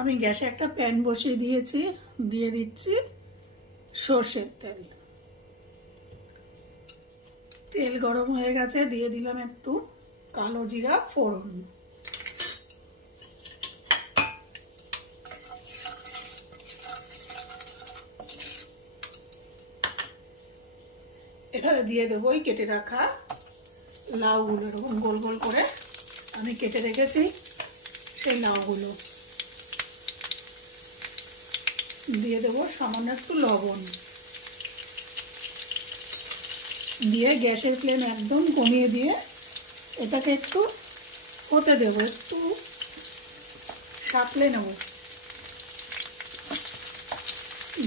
আমি গ্যাসে একটা প্যান বসিয়ে দিয়েছি, দিয়ে দিচ্ছি সরষের তেল। তেল গরম হয়ে গেছে, দিয়ে দিলাম একটু কালো জিরা ফোড়ন। এবারে দিয়ে দেবো ওই কেটে রাখা লাউগুলো, এরকম গোল গোল করে আমি কেটে রেখেছি সেই লাউগুলো। দিয়ে দেবো সামান্য একটু লবণ, দিয়ে গ্যাসের ফ্লেম একদম কমিয়ে দিয়ে এটাকে একটু হতে দেবো, একটু সাঁতলে নেব।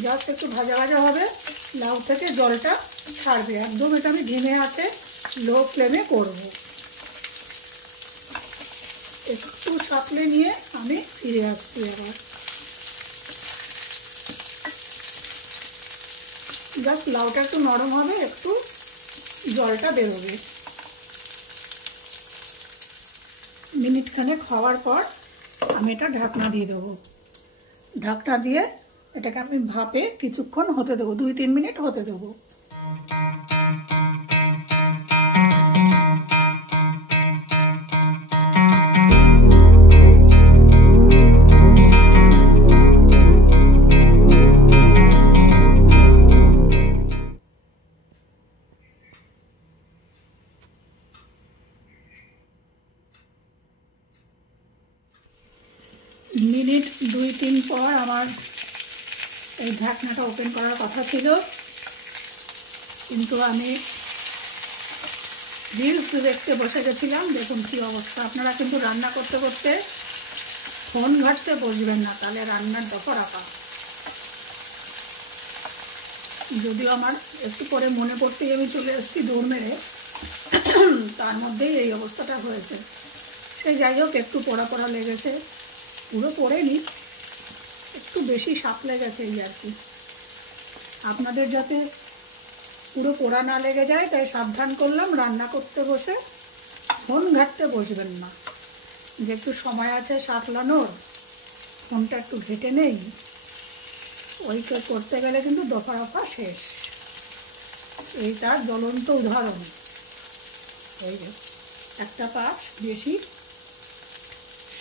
জাস্ট একটু ভাজা ভাজা হবে, লাউ থেকে জলটা ছাড়বে। একদম এটা আমি ধিমে আঁচে লো ফ্লেমে করব। একটু সাঁতলে নিয়ে আমি ফিরে আসছি আবার। জাস্ট লাউটা একটু নরম হবে, একটু জলটা বেরোবে। মিনিট খানেক খাওয়ার পর আমি এটা ঢাকনা দিয়ে দেবো। ঢাকনা দিয়ে এটাকে আমি ভাপে কিছুক্ষণ হতে দেবো, 2-3 মিনিট হতে দেবো। মিনিট 2-3 পর আমার এই ঢাকনাটা ওপেন করার কথা ছিল, কিন্তু আমি রিলস দেখতে বসে গেছিলাম। দেখুন কি অবস্থা। আপনারা কিন্তু রান্না করতে করতে ফোন ঘাঁটতে বসবেন না, তাহলে রান্নার দফা রাখা। যদিও আমার একটু পরে মনে পড়তেই আমি চলে এসেছি দৌড় মেরে, তার মধ্যেই এই অবস্থাটা হয়েছে। সেই যাই হোক, একটু পোড়া পোড়া লেগেছে, পুরো পড়েনি, একটু বেশি সাপ লেগেছে এই আর কি। আপনাদের যাতে পুরো পোড়া না লেগে যায় তাই সাবধান করলাম, রান্না করতে বসে ফোন ঘাঁটতে বসবেন না। যে একটু সময় আছে সাতলানোর, ফোনটা একটু ঘেটে নেই, ওই করতে গেলে কিন্তু দফা রফা শেষ। এইটার জ্বলন্ত উদাহরণ। ওই একটা পাশ বেশি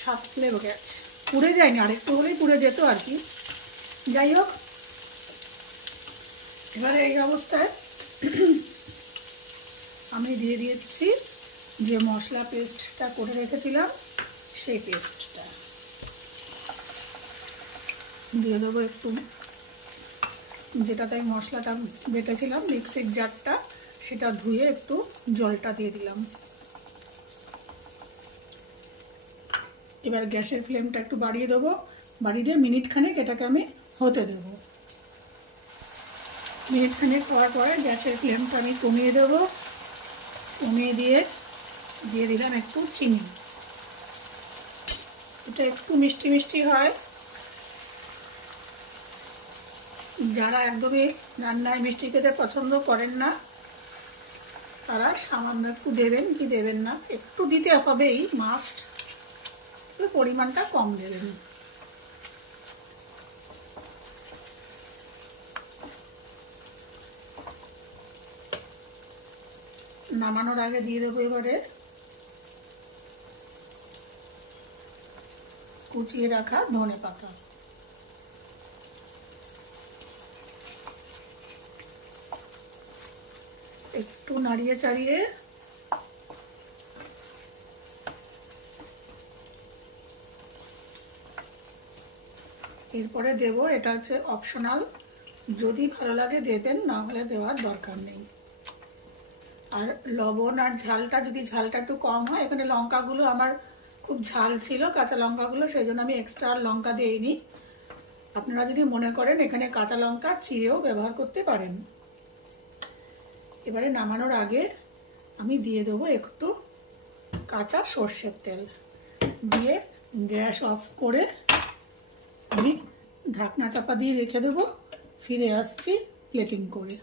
সাতলে গেছে, পুড়ে যায়নি, আরেকটু হলেই পুড়ে যেত আর কি। যাই হোক, এবারে এই অবস্থায় আমি দিয়ে দিচ্ছি যে মশলা পেস্টটা করে রেখেছিলাম, সেই পেস্টটা দিয়ে দেবো একটু। যেটাতে মশলাটা বেটেছিলাম মিক্সির জারটা, সেটা ধুয়ে একটু জলটা দিয়ে দিলাম। এবার গ্যাসের ফ্লেমটা একটু বাড়িয়ে দেবো, বাড়িয়ে দিয়ে মিনিট খানেক এটাকে আমি হতে দেবো। মিনিট খানেক হওয়ার পরে গ্যাসের ফ্লেমটা আমি কমিয়ে দেবো। কমিয়ে দিয়ে দিলাম একটু চিনি। এটা একটু মিষ্টি মিষ্টি হয়। যারা একদমই রান্নায় মিষ্টি খেতে পছন্দ করেন না, তারা সামান্য একটু দেবেন কি দেবেন না, একটু দিতে হবেই মাস্ট, পরিমাণটা কম দেবেন। নামানোর আগে দিয়ে দেবো এবারে কুচিয়ে রাখা ধনেপাতা। একটু নাড়িয়ে চাড়িয়ে এরপরে দেব, এটা হচ্ছে অপশনাল, যদি ভালো লাগে দেবেন, না হলে দেওয়ার দরকার নেই। আর লবণ আর ঝালটা, যদি ঝালটা একটু কম হয়, এখানে লঙ্কাগুলো আমার খুব ঝাল ছিল, কাঁচা লঙ্কাগুলো, সেই জন্য আমি এক্সট্রা লঙ্কা দিইনি। আপনারা যদি মনে করেন এখানে কাঁচা লঙ্কা চিড়েও ব্যবহার করতে পারেন। এবারে নামানোর আগে আমি দিয়ে দেবো একটু কাঁচা সর্ষের তেল, দিয়ে গ্যাস অফ করে আমি ঢাকনা চাপা দিয়ে রেখে দেবো। ফিরে আসছি প্লেটিং করে।